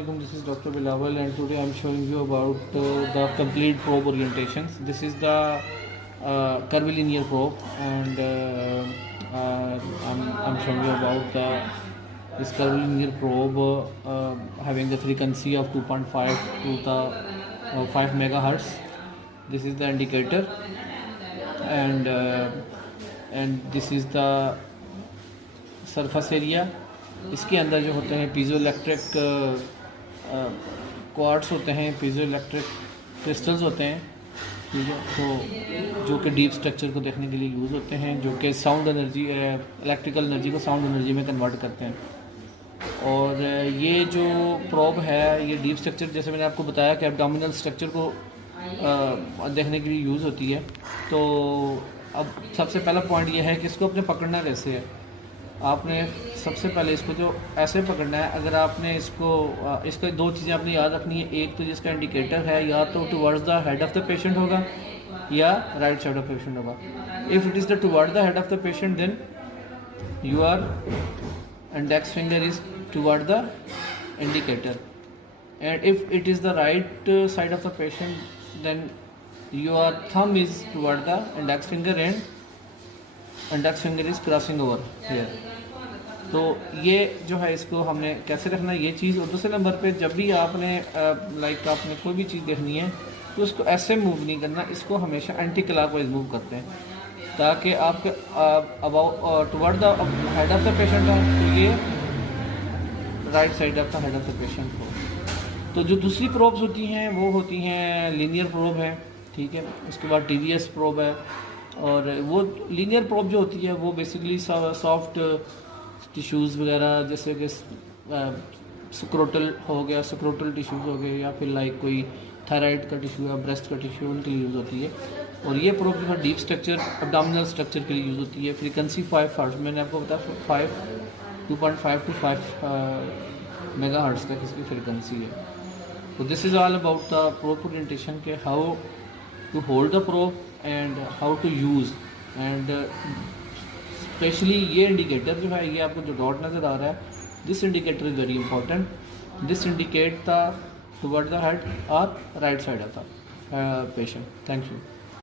This is Dr. Bilawal and today I am showing you about the complete probe orientations. This is the curvilinear probe and I'm showing you about this curvilinear probe having the frequency of 2.5 to the 5 megahertz. This is the indicator and this is the surface area. इसके अंदर जो होते हैं piezo electric quartz होते हैं, piezo electric crystals होते हैं, ठीक है, तो जो कि डीप स्ट्रक्चर को देखने के लिए यूज़ होते हैं, जो कि साउंड एनर्जी इलेक्ट्रिकल एनर्जी को साउंड एनर्जी में कन्वर्ट करते हैं। और ये जो प्रोब है ये डीप स्ट्रक्चर, जैसे मैंने आपको बताया कि एब्डोमिनल स्ट्रक्चर को देखने के लिए यूज़ होती है। तो अब सबसे पहला पॉइंट ये है कि इसको अपने पकड़ना कैसे है। आपने सबसे पहले इसको जो ऐसे पकड़ना है, अगर आपने इसका दो चीज़ें आपने याद रखनी है। एक तो जिसका इंडिकेटर है या तो towards the head of the patient होगा या राइट साइड ऑफ पेशेंट होगा। If it is the toward the head of the patient then your index finger is toward the indicator, and if it is the right side of the patient then your thumb is toward the index finger and index finger is crossing over here. तो ये जो है इसको हमने कैसे रखना है ये चीज़। और दूसरे नंबर पे जब भी आपने आपने कोई भी चीज़ देखनी है तो उसको ऐसे मूव नहीं करना, इसको हमेशा एंटी क्लॉकवाइज मूव करते हैं ताकि आपके about toward the head of the patient हो तो ये right side of the head of the patient हो। तो जो दूसरी प्रोब्स होती हैं वो होती हैं लीनियर प्रोब है, ठीक है। उसके बाद टीवीएस प्रोब है, और वो लीनियर प्रोब जो होती है वो बेसिकली सॉफ्ट टिश्यूज़ वगैरह जैसे कि स्क्रोटल हो गया, स्क्रोटल टिश्यूज़ हो गए, या फिर लाइक कोई थायराइड का टिश्यू या ब्रेस्ट का टिश्यू, उनके लिए यूज़ होती है। और ये प्रोब जो है डीप स्ट्रक्चर एब्डोमिनल स्ट्रक्चर के लिए यूज़ होती है। फ्रीक्वेंसी 5 हर्ट्ज, मैंने आपको बताया 2.5 to 5 मेगा हर्ट्ज तक इसकी फ्रीक्वेंसी है। तो this is all about the probe orientation के how to hold the probe and how to use. And specially ये इंडिकेटर जो है, ये आपको जो डॉट नज़र आ रहा है, this indicator is very important. This indicate the toward the head और right side of the patient. Thank you.